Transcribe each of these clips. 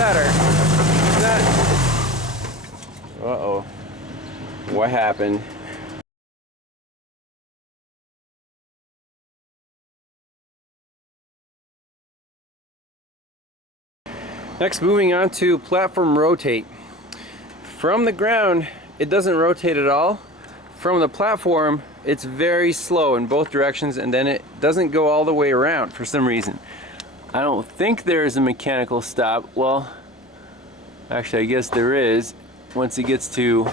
better. Uh-oh. What happened? Next, moving on to platform rotate. From the ground, it doesn't rotate at all. From the platform, it's very slow in both directions, and then it doesn't go all the way around for some reason. I don't think there is a mechanical stop. Well, actually, I guess there is once it gets to...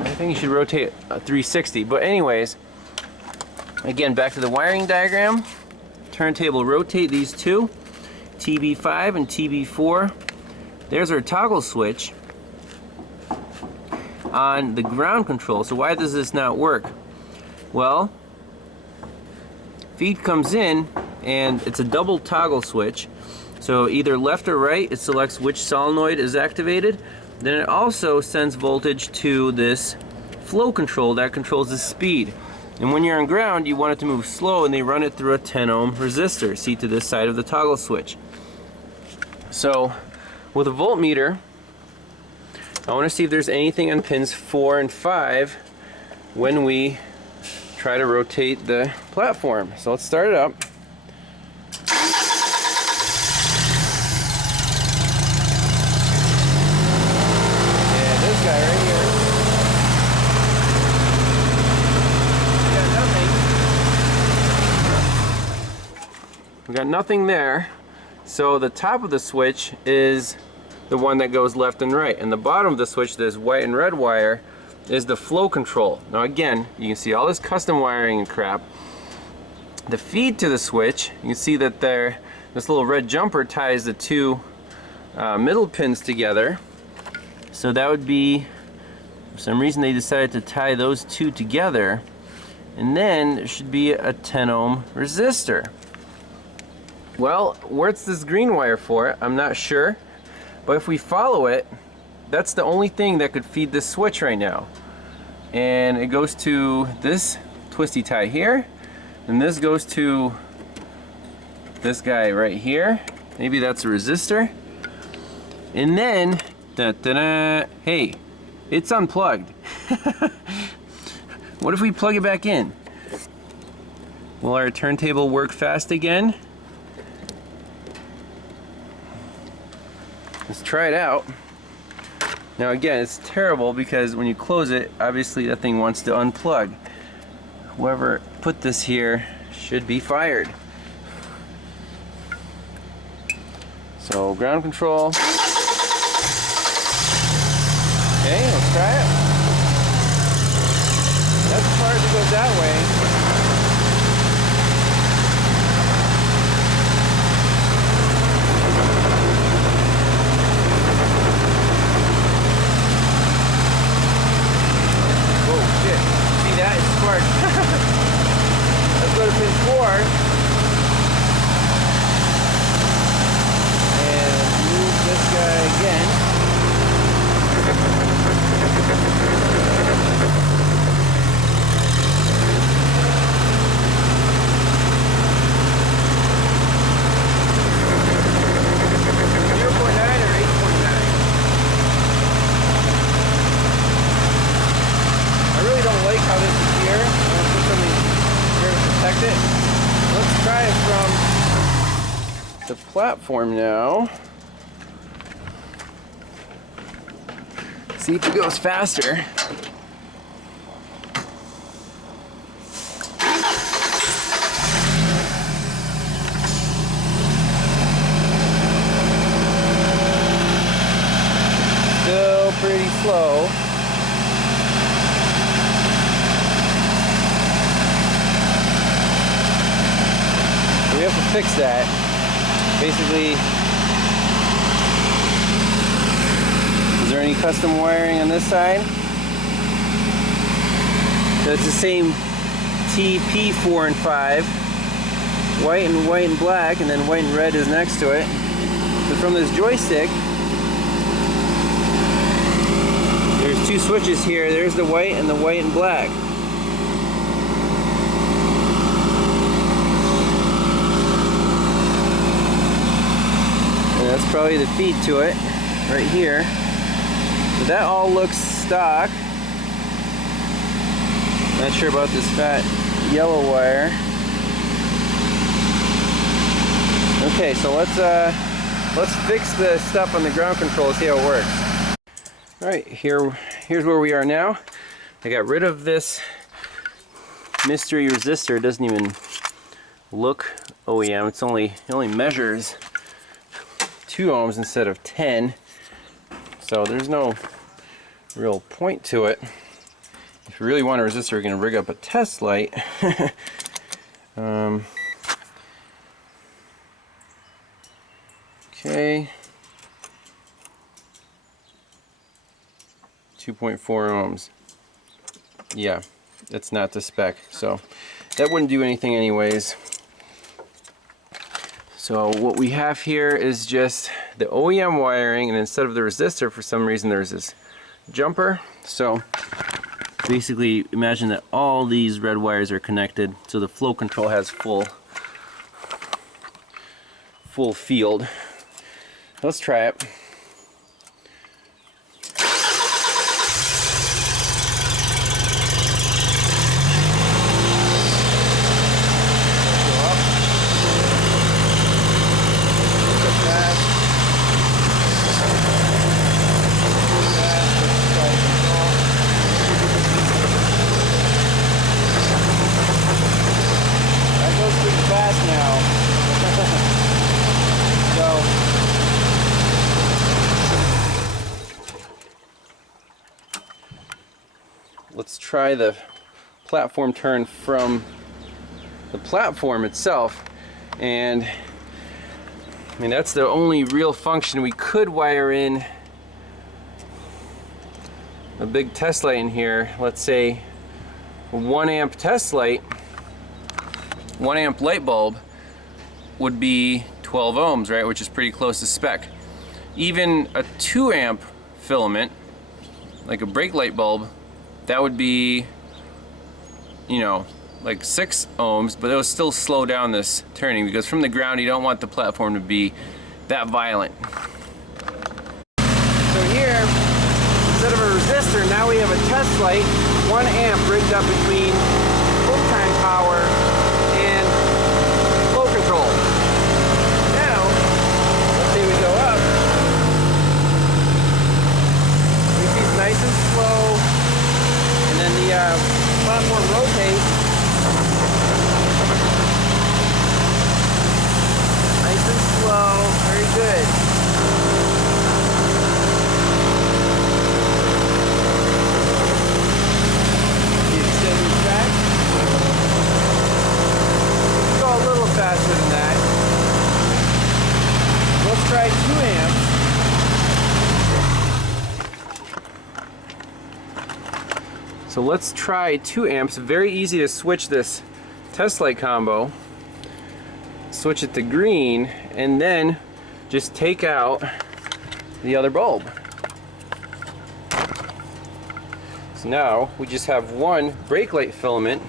I think you should rotate 360. But anyways, again, back to the wiring diagram. Turntable rotate these two, TB5 and TB4. There's our toggle switch on the ground control. So why does this not work? Well, feed comes in and it's a double toggle switch. So either left or right, it selects which solenoid is activated. Then it also sends voltage to this flow control that controls the speed. And when you're on ground, you want it to move slow, and they run it through a 10 ohm resistor, see to this side of the toggle switch. So with a voltmeter, I want to see if there's anything on pins 4 and 5 when we try to rotate the platform. So let's start it up. And this guy right here. We got nothing there. So the top of the switch is the one that goes left and right, and the bottom of the switch, this white and red wire, is the flow control. Now again, you can see all this custom wiring and crap. The feed to the switch, you can see that this little red jumper ties the two middle pins together. So that would be, for some reason they decided to tie those two together, and then there should be a 10 ohm resistor. Well, what's this green wire for? I'm not sure. But if we follow it, that's the only thing that could feed this switch right now. And it goes to this twisty tie here. And this goes to this guy right here. Maybe that's a resistor. And then, hey, it's unplugged. What if we plug it back in? Will our turntable work fast again? Let's try it out. Now again, it's terrible because when you close it, obviously that thing wants to unplug. Whoever put this here should be fired. So ground control. Okay, let's try it. That's as far as it goes that way. Let's go to pin 4 and move this guy again. Let's try it from the platform now. See if it goes faster. Still pretty slow. We have to fix that. Basically, is there any custom wiring on this side? So it's the same TP 4 and 5. White and black, and then white and red is next to it. So from this joystick, there's two switches here. There's the white and the white and black. That's probably the feed to it right here. But that all looks stock. Not sure about this fat yellow wire. Okay, so let's fix the stuff on the ground control, see how it works. All right, here's where we are now. I got rid of this mystery resistor. It doesn't even look OEM. It only measures 2 ohms instead of 10. So there's no real point to it. If you really want a resistor, you're going to rig up a test light. Okay. 2.4 ohms. Yeah, that's not the spec, so that wouldn't do anything anyways. So what we have here is just the OEM wiring, and instead of the resistor, for some reason there's this jumper. So basically imagine that all these red wires are connected, so the flow control has full field. Let's try it. Let's try the platform turn from the platform itself, and I mean that's the only real function. We could wire in a big test light in here, let's say a 1 amp test light. 1 amp light bulb would be 12 ohms, right, which is pretty close to spec. Even a 2 amp filament, like a brake light bulb, that would be, you know, like 6 ohms, but it will still slow down this turning, because from the ground you don't want the platform to be that violent. So here, instead of a resistor, now we have a test light, 1 amp rigged up between full-time power and flow control. Now, let's say we go up, we see it's nice and slow. And then the platform rotates. Nice and slow, very good. The extender's back. Let's go a little faster than that. Let's try 2 amps. So let's try 2 amps. Very easy to switch this test light combo. Switch it to green, and then just take out the other bulb. So now we just have 1 brake light filament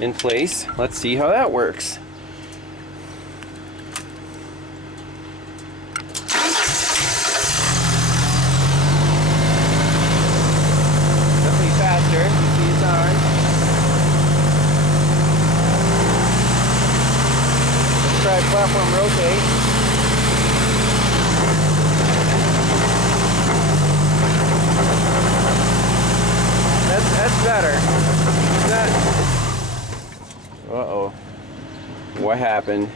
in place. Let's see how that works. Platform rotate. That's better. Uh-oh. What happened?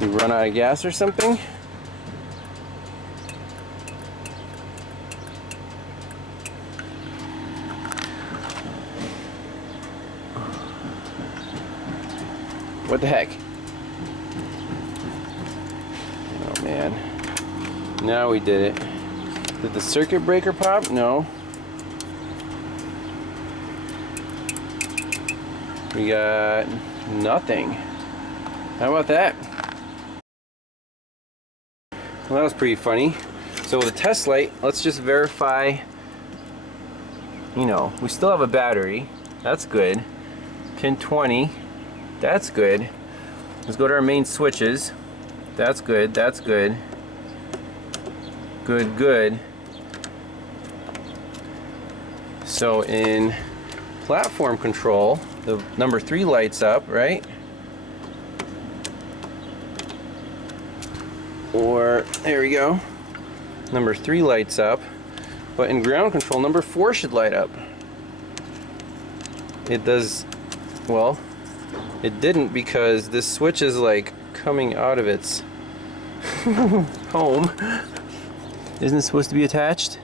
You run out of gas or something? What the heck? Oh man. Now we did it. Did the circuit breaker pop? No. We got nothing. How about that? Well, that was pretty funny. So with a test light, let's just verify, you know, we still have a battery. That's good. pin 20. That's good. Let's go to our main switches. That's good, that's good. Good, good. So in platform control, the number 3 lights up, right? Or, there we go. Number 3 lights up. But in ground control, number 4 should light up. It does, well, it didn't because this switch is like coming out of its home. Isn't it supposed to be attached?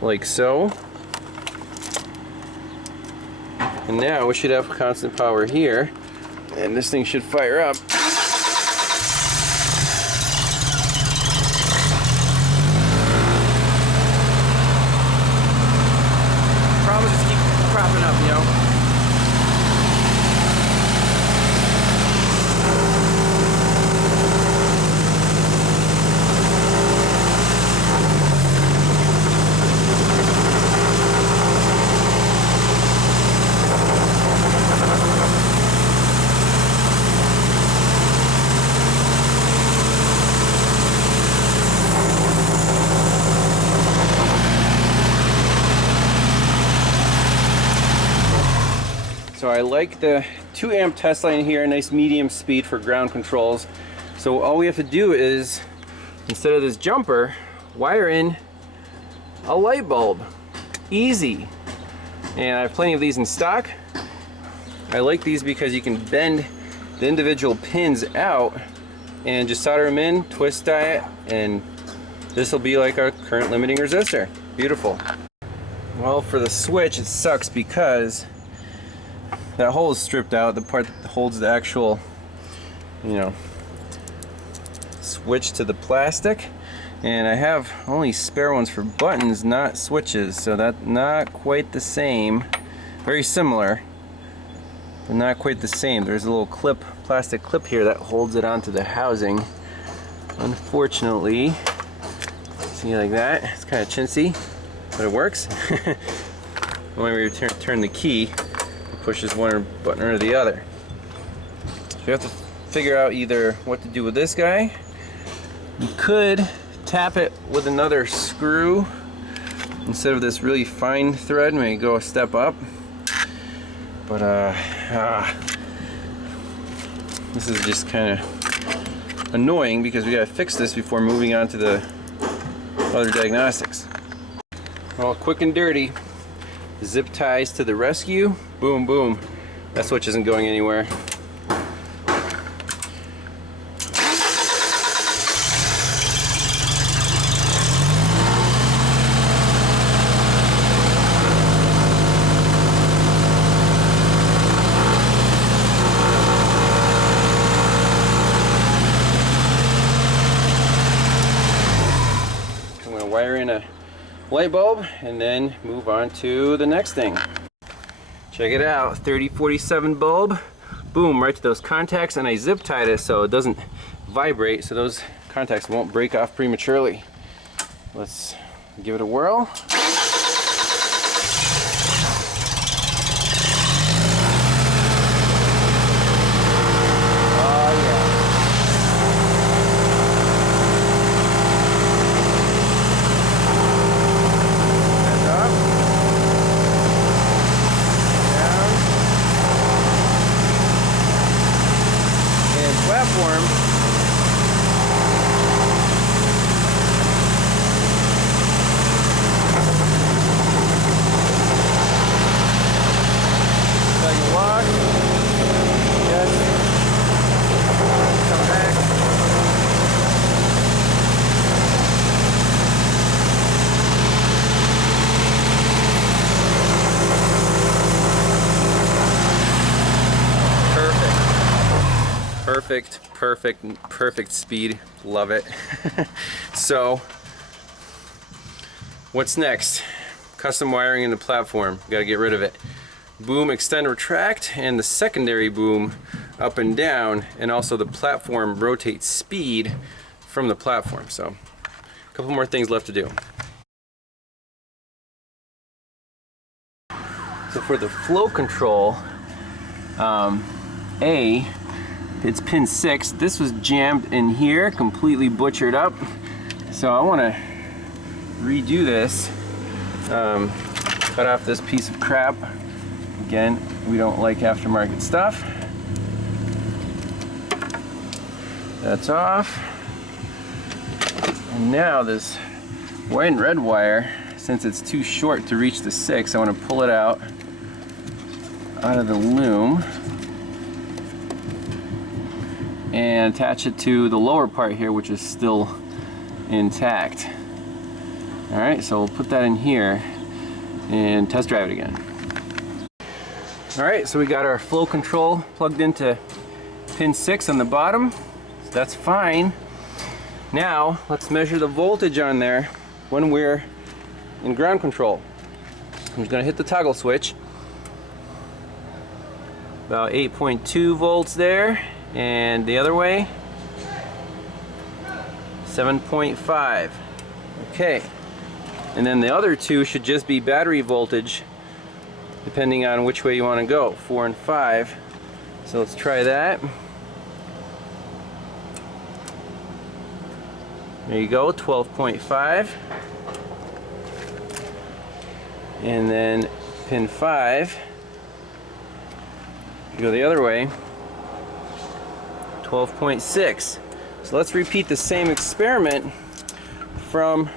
Like so. And now we should have constant power here, and this thing should fire up. Problems just keep cropping up, you know. So I like the 2 amp test line here, nice medium speed for ground controls. So all we have to do is, instead of this jumper, wire in a light bulb. Easy. And I have plenty of these in stock. I like these because you can bend the individual pins out and just solder them in, twist tie it, and this will be like our current limiting resistor. Beautiful. Well, for the switch, it sucks because that hole is stripped out, the part that holds the actual, you know, switch to the plastic, and I have only spare ones for buttons, not switches, so that's not quite the same. Very similar, but not quite the same. There's a little clip, plastic clip here that holds it onto the housing. Unfortunately, see, like that, it's kind of chintzy, but it works. When we turn the key, pushes one button or the other. So you have to figure out either what to do with this guy. You could tap it with another screw instead of this really fine thread, maybe go a step up. But this is just kind of annoying because we gotta fix this before moving on to the other diagnostics. Well, quick and dirty. Zip ties to the rescue. Boom, boom. That switch isn't going anywhere. I'm going to wire in a light bulb and then move on to the next thing. Check it out, 3047 bulb, boom, right to those contacts, and I zip tied it so it doesn't vibrate, so those contacts won't break off prematurely. Let's give it a whirl. Platform. Second walk. Yes. Come back. Perfect speed. Love it. So, what's next? Custom wiring in the platform. Gotta get rid of it. Boom, extend, retract, and the secondary boom up and down, and also the platform rotate speed from the platform. So, a couple more things left to do. So for the flow control, it's pin 6. This was jammed in here, completely butchered up. So I want to redo this. Cut off this piece of crap. Again, we don't like aftermarket stuff. That's off. And now this white and red wire, since it's too short to reach the 6, I want to pull it out of the loom and attach it to the lower part here, which is still intact. Alright, so we'll put that in here and test drive it again. Alright, so we got our flow control plugged into pin 6 on the bottom. So that's fine. Now, let's measure the voltage on there when we're in ground control. I'm just going to hit the toggle switch. About 8.2 volts there, and the other way 7.5. Okay, and then the other two should just be battery voltage depending on which way you want to go, 4 and 5. So let's try that. There you go, 12.5. And then pin 5, go the other way, 12.6. So let's repeat the same experiment from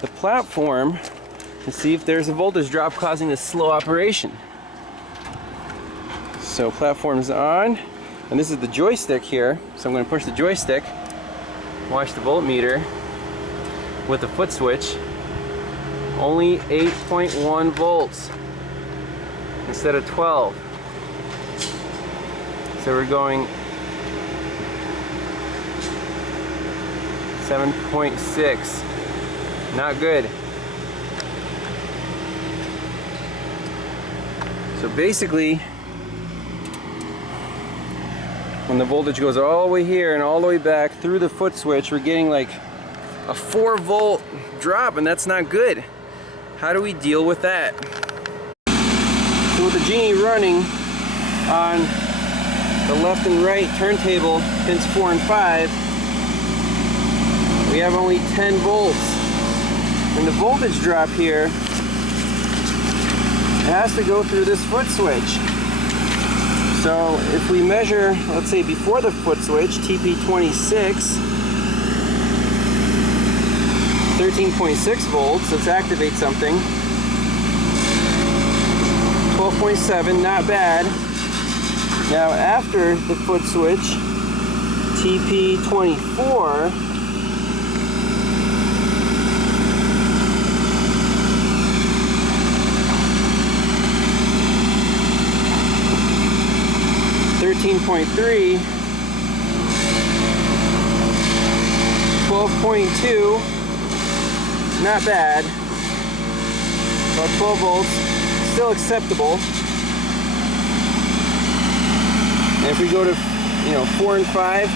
the platform and see if there's a voltage drop causing this slow operation. So platform's on, and this is the joystick here, so I'm going to push the joystick, watch the voltmeter with the foot switch. Only 8.1 volts instead of 12. So we're going 7.6. Not good. So basically, when the voltage goes all the way here and all the way back through the foot switch, we're getting like a 4 volt drop, and that's not good. How do we deal with that? So with the Genie running on the left and right turntable, pins 4 and 5, we have only 10 volts. And the voltage drop here has to go through this foot switch. So if we measure, let's say before the foot switch, TP26, 13.6 volts, let's activate something. 12.7, not bad. Now after the foot switch, TP24, $13.3, 12.2, not bad, about 12 volts, still acceptable. And if we go to 4 and 5,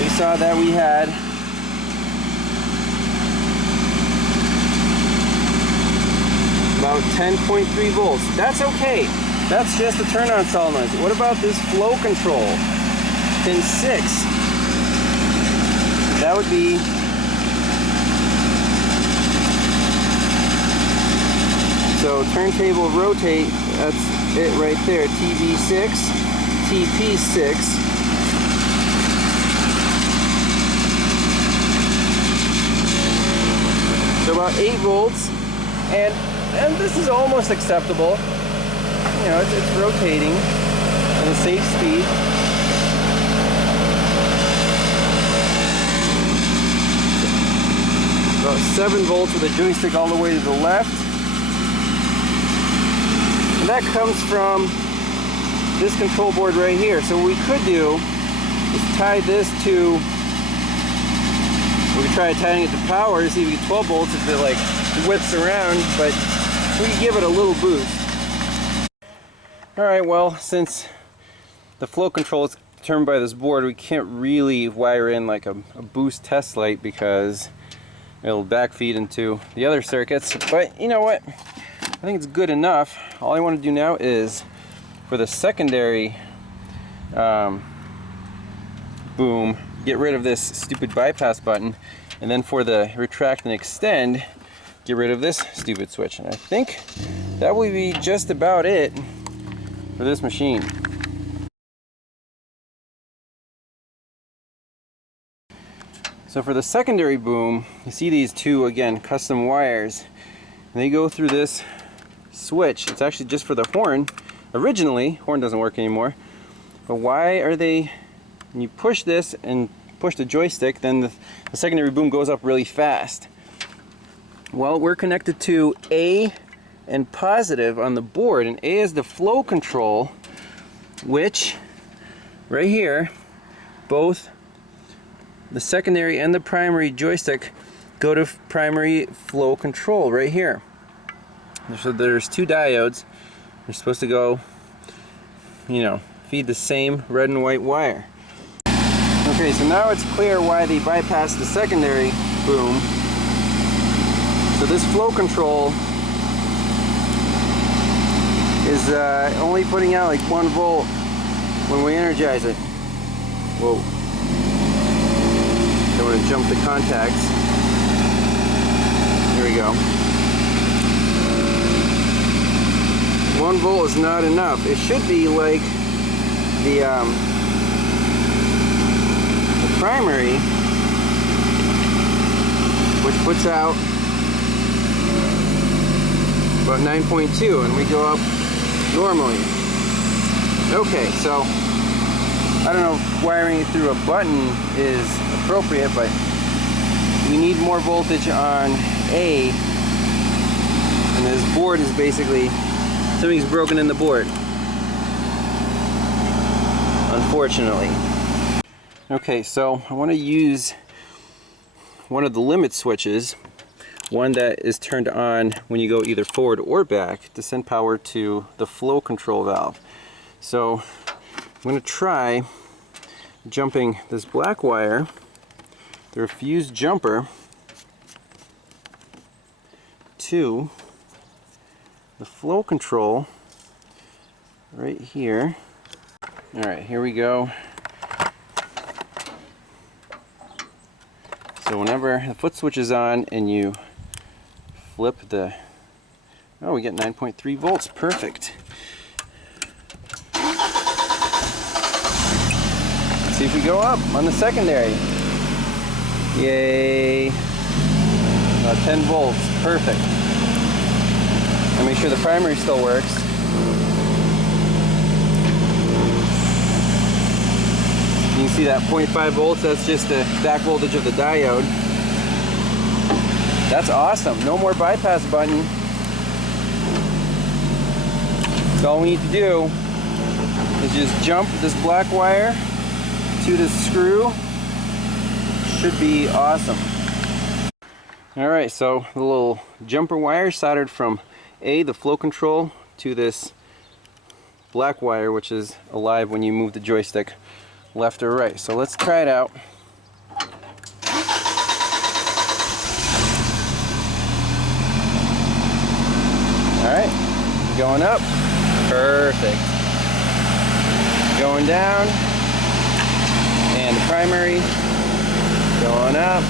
we saw that we had about 10.3 volts. That's okay. That's just the turn-on solenoid. What about this flow control? Pin 6. That would be so turntable rotate, that's it right there. TB6, TP6. So about 8 volts, and this is almost acceptable. It's rotating at a safe speed. About 7 volts with a joystick all the way to the left. And that comes from this control board right here. So what we could do is tie this to, we could try tying it to power to see if we get 12 volts if it like whips around, but we could give it a little boost. Alright, well, since the flow control is determined by this board, we can't really wire in like a boost test light because it'll backfeed into the other circuits. But you know what? I think it's good enough. All I want to do now is for the secondary boom, get rid of this stupid bypass button, and then for the retract and extend, get rid of this stupid switch. And I think that will be just about it for this machine. So for the secondary boom, you see these two, again, custom wires. And they go through this switch. It's actually just for the horn. Originally, horn doesn't work anymore. But why are they, when you push this and push the joystick, then the secondary boom goes up really fast. Well, we're connected to A and positive on the board, and A is the flow control, which right here, both the secondary and the primary joystick go to primary flow control right here. So there's two diodes. They're supposed to go, you know, feed the same red and white wire. Okay, so now it's clear why they bypassed the secondary boom. So this flow control is only putting out like 1 volt when we energize it. Whoa. Don't want to jump the contacts. Here we go. 1 volt is not enough. It should be like the primary, which puts out about 9.2, and we go up normally. Okay, so I don't know if wiring it through a button is appropriate, but we need more voltage on A, and this board is basically, something's broken in the board, unfortunately. Okay, so I want to use one of the limit switches, one that is turned on when you go either forward or back, to send power to the flow control valve. So I'm going to try jumping this black wire through a fused jumper to the flow control right here. Alright, here we go. So whenever the foot switch is on and you flip the, oh, we get 9.3 volts, perfect. Let's see if we go up on the secondary. Yay, about 10 volts, perfect. And make sure the primary still works. You can see that 0.5 volts, that's just the back voltage of the diode. That's awesome, no more bypass button. So all we need to do is just jump this black wire to the screw. Should be awesome. Alright, so the little jumper wire soldered from A, the flow control, to this black wire, which is alive when you move the joystick left or right. So let's try it out. Alright, going up, perfect. Going down, and the primary, going up,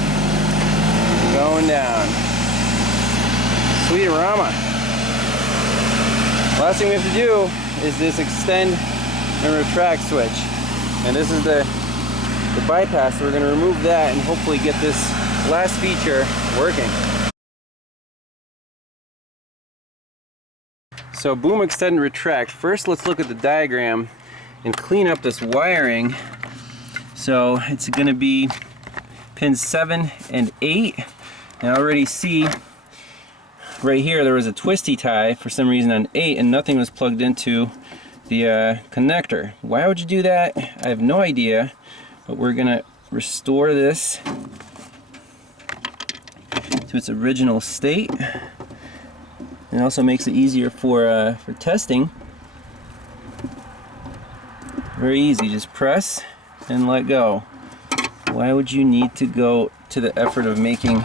going down. Sweet-a-rama. Last thing we have to do is this extend and retract switch. And this is the bypass, so we're going to remove that and hopefully get this last feature working. So boom, extend, and retract. First, let's look at the diagram and clean up this wiring. So it's going to be pins 7 and 8. And I already see right here there was a twisty tie for some reason on 8 and nothing was plugged into the connector. Why would you do that? I have no idea, but we're going to restore this to its original state. It also makes it easier for testing. Very easy, just press and let go. Why would you need to go to the effort of making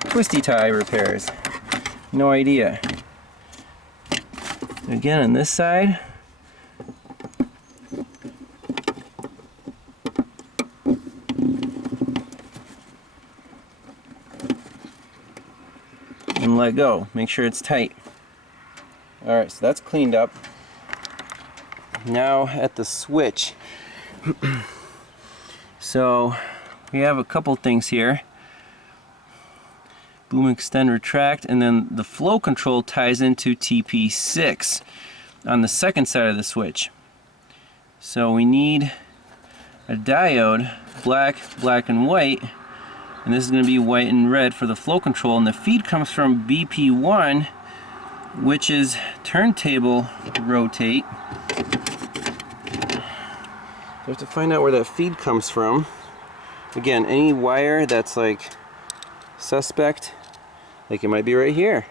twisty tie repairs? No idea. Again on this side. And let go. Make sure it's tight. Alright, so that's cleaned up. Now at the switch. So we have a couple things here. Boom, extend, retract, and then the flow control ties into TP6 on the second side of the switch. So we need a diode, black, black and white, and this is going to be white and red for the flow control, and the feed comes from BP1, which is turntable rotate. You have to find out where that feed comes from. Again, any wire that's like suspect, like it might be right here.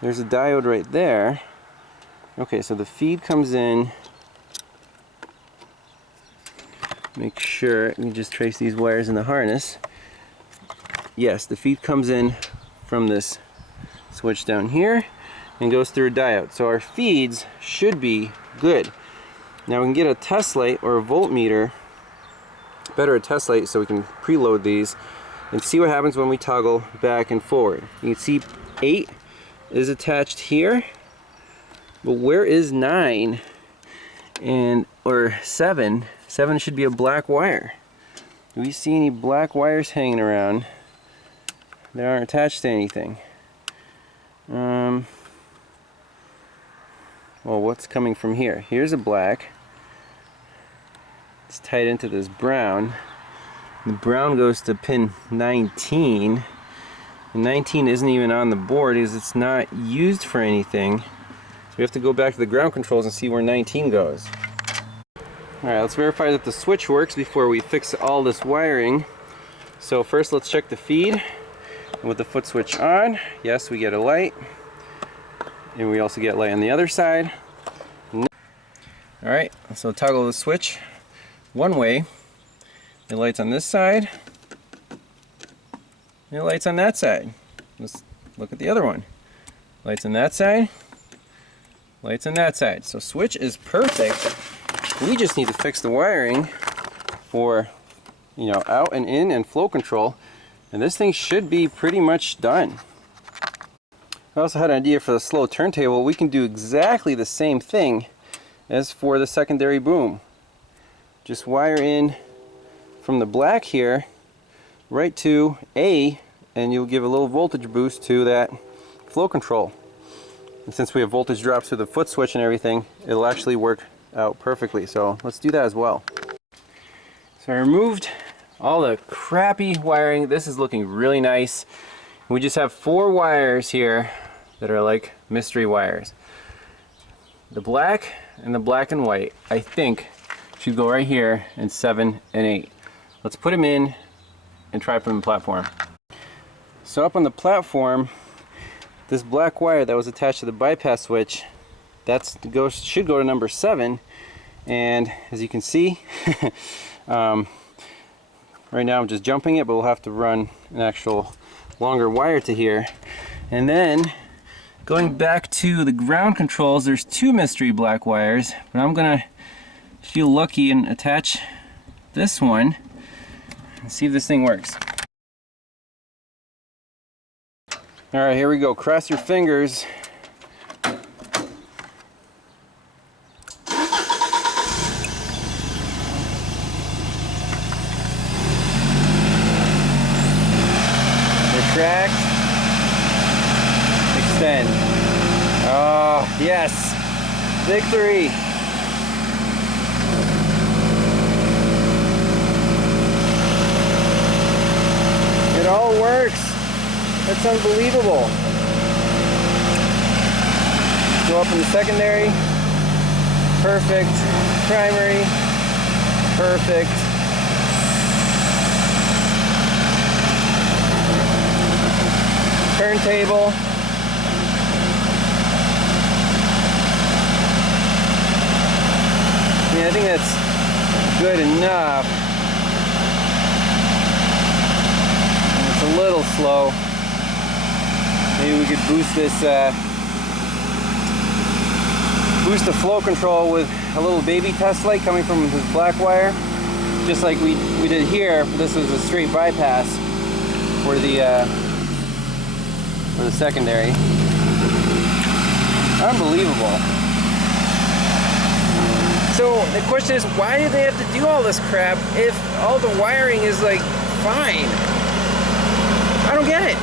There's a diode right there. Okay, so the feed comes in. Make sure we just trace these wires in the harness. Yes, the feed comes in from this switch down here and goes through a diode. So our feeds should be good. Now we can get a test light or a voltmeter, better a test light, so we can preload these and see what happens when we toggle back and forward. You can see 8 is attached here, but where is 9 and or 7? 7 should be a black wire. Do we see any black wires hanging around that aren't attached to anything? Well, what's coming from here? Here's a black. It's tied into this brown. The brown goes to pin 19. And 19 isn't even on the board because it's not used for anything. So we have to go back to the ground controls and see where 19 goes. Alright, let's verify that the switch works before we fix all this wiring. So first let's check the feed. And with the foot switch on, yes, we get a light. And we also get light on the other side. Alright, so toggle the switch one way. It lights on this side. And it lights on that side. Let's look at the other one. Lights on that side. Lights on that side. So switch is perfect. We just need to fix the wiring for, you know, out and in and flow control. And this thing should be pretty much done. I also had an idea for the slow turntable. We can do exactly the same thing as for the secondary boom. Just wire in from the black here right to A, and you'll give a little voltage boost to that flow control. And since we have voltage drops through the foot switch and everything, it'll actually work out perfectly. So let's do that as well. So I removed all the crappy wiring. This is looking really nice. We just have 4 wires here that are like mystery wires. The black and the black and white, I think, should go right here in 7 and 8. Let's put them in and try from the platform. So up on the platform, this black wire that was attached to the bypass switch, should go to number 7. And as you can see, right now I'm just jumping it, but we'll have to run an actual longer wire to here. And then going back to the ground controls, there's 2 mystery black wires, but I'm gonna feel lucky and attach this one and see if this thing works. Alright, here we go. Cross your fingers. Retract. Extend. Oh, yes! Victory! It all works! That's unbelievable! Go up in the secondary. Perfect. Primary. Perfect. Turntable. Yeah, I think that's good enough. It's a little slow. Maybe we could boost this, boost the flow control with a little baby test light coming from this black wire, just like we did here. This was a straight bypass for the secondary. Unbelievable. So the question is, why do they have to do all this crap if all the wiring is like fine? I don't get it.